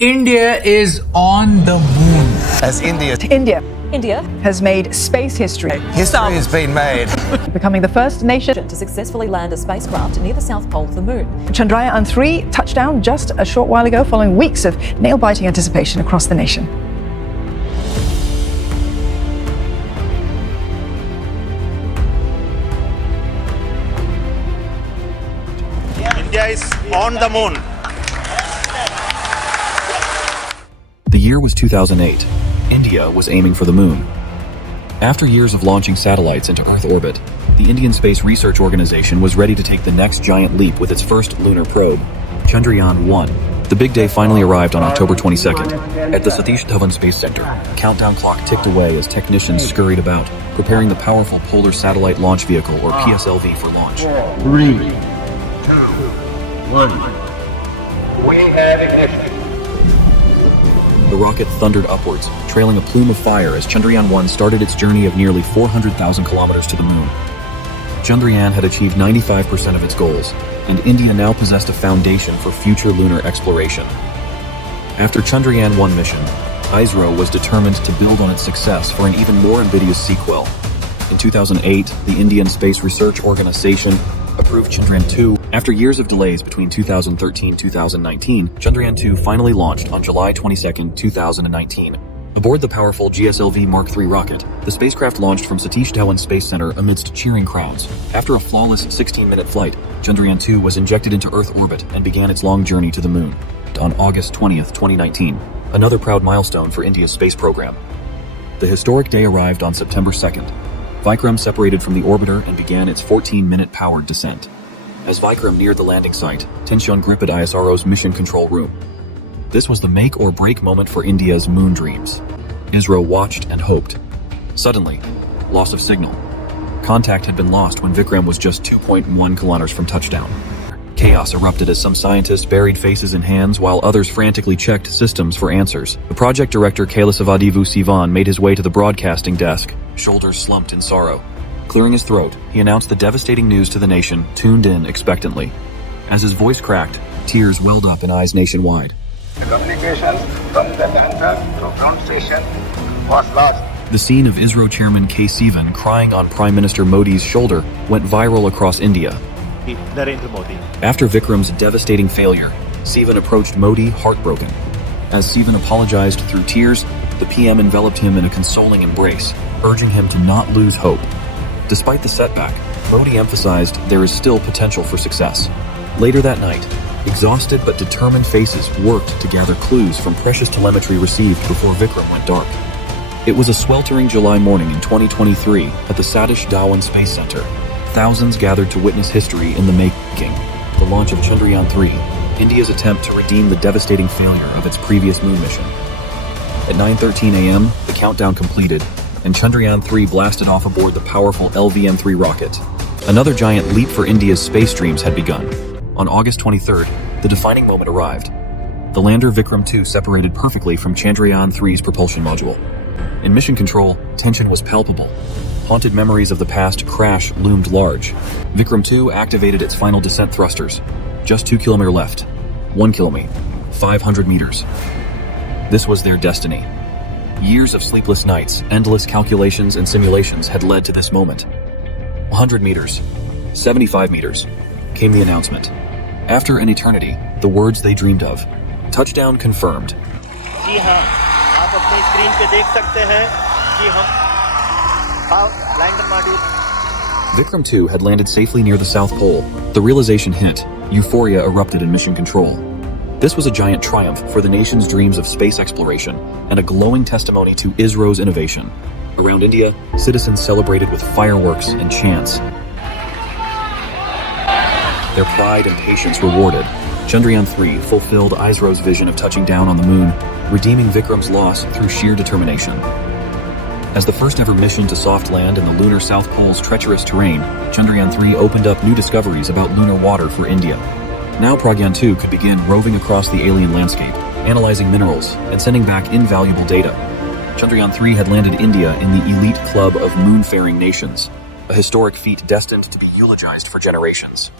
India is on the moon. As India has made space history, has been made. becoming the first nation to successfully land a spacecraft near the south pole of the moon. Chandrayaan 3 touched down just a short while ago following weeks of nail-biting anticipation across the nation. India is on the moon. The year was 2008. India was aiming for the moon. After years of launching satellites into Earth orbit, the Indian Space Research Organization was ready to take the next giant leap with its first lunar probe, Chandrayaan 1. The big day finally arrived on October 22nd at the Satish Dhawan Space Center. The countdown clock ticked away as technicians scurried about, preparing the powerful Polar Satellite Launch Vehicle, or PSLV, for launch. 3, 2, 1. We have ignition. The rocket thundered upwards, trailing a plume of fire as Chandrayaan 1 started its journey of nearly 400,000 kilometers to the moon. Chandrayaan had achieved 95% of its goals, and India now possessed a foundation for future lunar exploration. After Chandrayaan 1 mission, ISRO was determined to build on its success for an even more ambitious sequel. In 2008, the Indian Space Research Organization approved Chandrayaan 2. After years of delays between 2013-2019, Chandrayaan 2 finally launched on July 22, 2019. Aboard the powerful GSLV Mark III rocket, the spacecraft launched from Satish Dhawan Space Center amidst cheering crowds. After a flawless 16-minute flight, Chandrayaan 2 was injected into Earth orbit and began its long journey to the moon. On August 20, 2019, another proud milestone for India's space program. The historic day arrived on September 2nd. Vikram separated from the orbiter and began its 14-minute powered descent. As Vikram neared the landing site, tension gripped ISRO's mission control room. This was the make-or-break moment for India's moon dreams. ISRO watched and hoped. Suddenly, loss of signal. Contact had been lost when Vikram was just 2.1 kilometers from touchdown. Chaos erupted as some scientists buried faces in hands while others frantically checked systems for answers. The project director Kailasavadivu Sivan made his way to the broadcasting desk, shoulders slumped in sorrow. Clearing his throat, he announced the devastating news to the nation, tuned in expectantly. As his voice cracked, tears welled up in eyes nationwide. The communication from the center to ground station was lost. The scene of ISRO Chairman K. Sivan crying on Prime Minister Modi's shoulder went viral across India. After Vikram's devastating failure, Sivan approached Modi heartbroken. As Sivan apologized through tears, the PM enveloped him in a consoling embrace, urging him to not lose hope. Despite the setback, Modi emphasized there is still potential for success. Later that night, exhausted but determined faces worked to gather clues from precious telemetry received before Vikram went dark. It was a sweltering July morning in 2023 at the Satish Dhawan Space Center. Thousands gathered to witness history in the making, the launch of Chandrayaan 3, India's attempt to redeem the devastating failure of its previous moon mission. At 9:13 a.m., the countdown completed, and Chandrayaan 3 blasted off aboard the powerful LVM-3 rocket. Another giant leap for India's space dreams had begun. On August 23rd, the defining moment arrived. The lander Vikram 2 separated perfectly from Chandrayaan 3's propulsion module. In mission control, tension was palpable. Haunted memories of the past crash loomed large. Vikram 2 activated its final descent thrusters. Just 2 kilometers left. 1 kilometer. 500 meters. This was their destiny. Years of sleepless nights, endless calculations and simulations had led to this moment. 100 meters. 75 meters. Came the announcement. After an eternity, the words they dreamed of. Touchdown confirmed. जी हाँ, आप अपनी screen पे देख सकते हैं कि हम lander module Vikram 2 had landed safely near the South Pole. The realization hit. Euphoria erupted in mission control. This was a giant triumph for the nation's dreams of space exploration and a glowing testimony to ISRO's innovation. Around India, citizens celebrated with fireworks and chants. Their pride and patience rewarded. Chandrayaan 3 fulfilled ISRO's vision of touching down on the moon, redeeming Vikram's loss through sheer determination. As the first ever mission to soft land in the lunar South Pole's treacherous terrain, Chandrayaan 3 opened up new discoveries about lunar water for India. Now Pragyan 2 could begin roving across the alien landscape, analyzing minerals, and sending back invaluable data. Chandrayaan 3 had landed India in the elite club of moonfaring nations, a historic feat destined to be eulogized for generations.